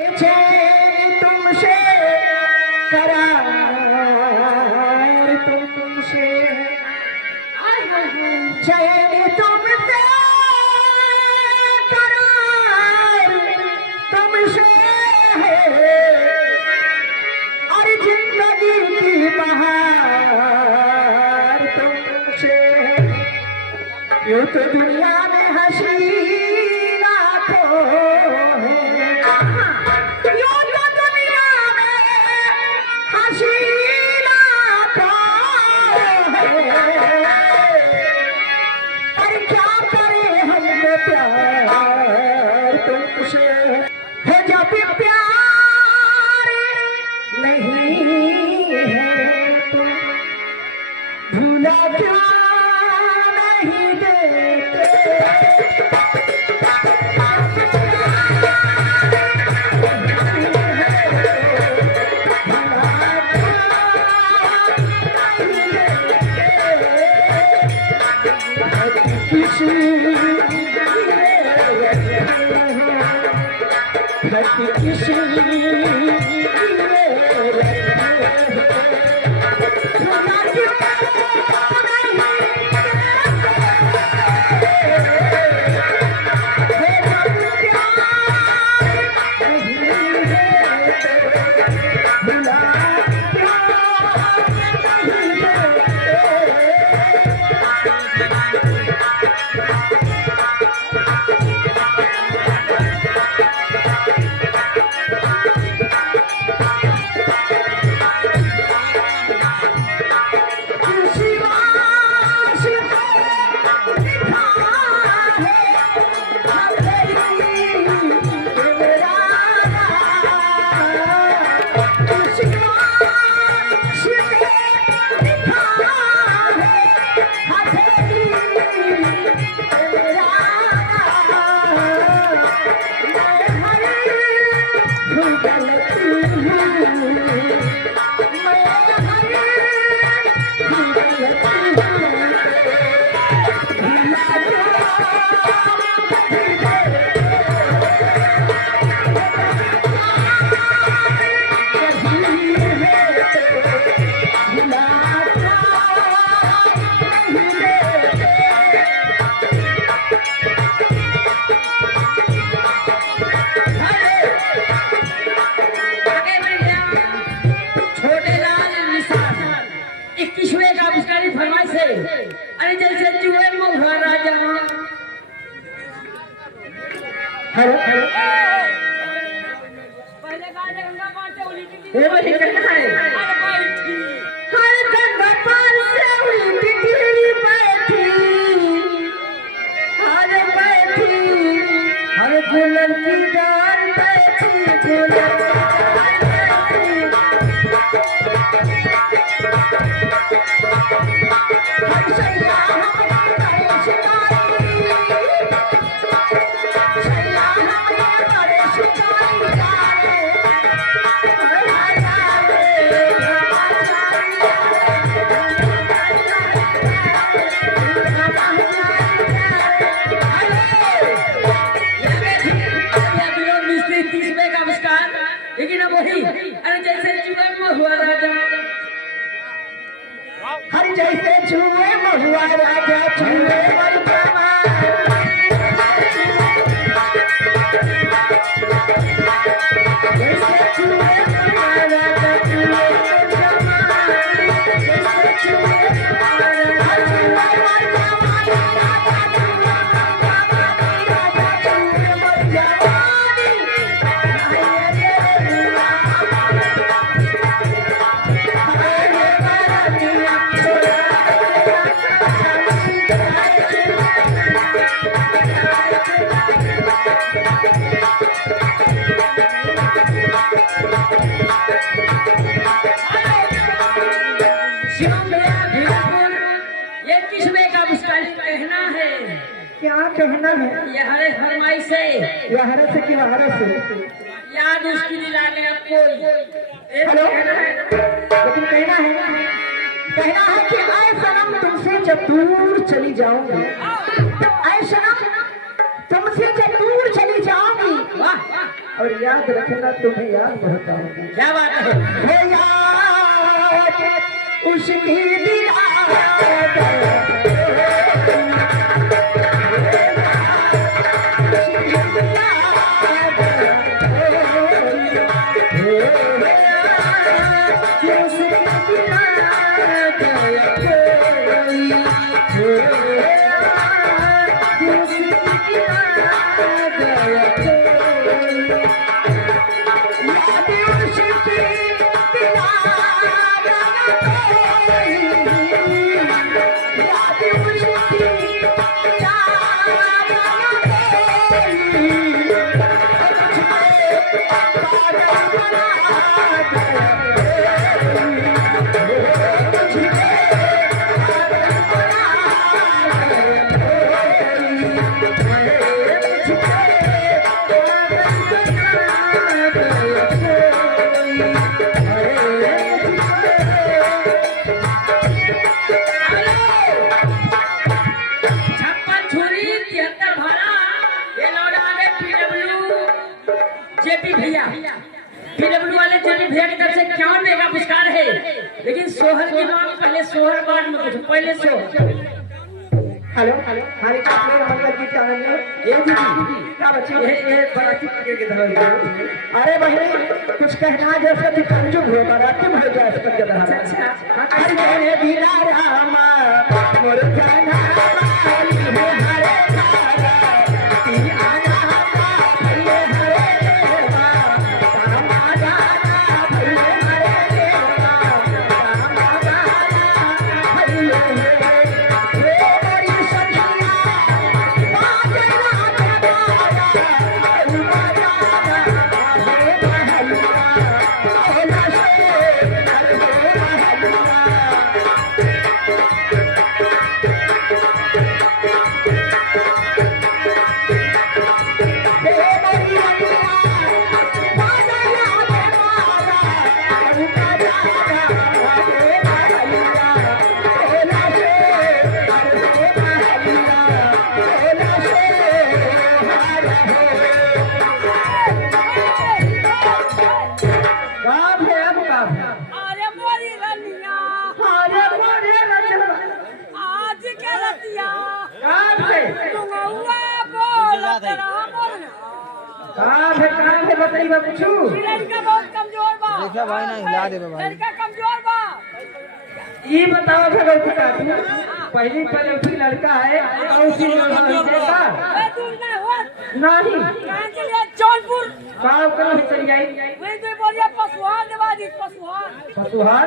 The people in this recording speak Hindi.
तुमसे करार तुमसे चैन तुमसे करार तुमसे और जिंदगी की बहार तुमसे यूं तो दुनिया में हसीना को भूला क्या नहीं देते किसी अरे जैसे चूहे मोहरा राजा हेलो पहले गाने गंगा पार से उल्टी ये वाली कहना है हर गंगा पार से उल्टी बैठी हर बैठी हर गुलन की डाल बैठी गुलन लेकिन अब वही अरे जैसे चूहे महुआ राजा हर जैसे चूहे महुआ राजा चूहे क्या कहना है यहरे फरमाई से यहरे से क्या हरे से याद उसकी दिलाने अब कोई हेलो लेकिन कहना है कि आए सनम तुमसे जब दूर चली जाऊंगी आए सनम तुमसे जब दूर चली जाऊंगी और याद रखना तुम्हें याद बहुत आऊंगी। क्या बात है? हे याद उसकी पीडब्ल्यू वाले जेपी भैया की तरफ से 51 मेगा पुरस्कार है। लेकिन सोहर की मांग पहले सोहर बाद में कुछ पहले सोहर। हेलो हमारे काफले मंगल की चैनल में ये दीदी क्या बच्चे ये बराती के धरल। अरे बहनी कुछ कहना जैसे कि कंजूस होता रहते भाई जा इस पर जरा। अच्छा अरे दीना रामा मोर जाना वाली है हरे तारा ती आना भले हरे देवा तामा जाना भले हरे देवा तामा जाना भले बताइए कुछ लड़का बहुत कमजोर बा। देखा भाई ना हिला दे भाई। लड़का कमजोर बा। ये बताओ भगवती का पहली पहले लड़का है और उसी में मैं दूर ना हो नहीं कहां चलिए जौनपुर काम करो चल जाए वही तो बोलिए पशुहार देवा दी पशुहार पशुहार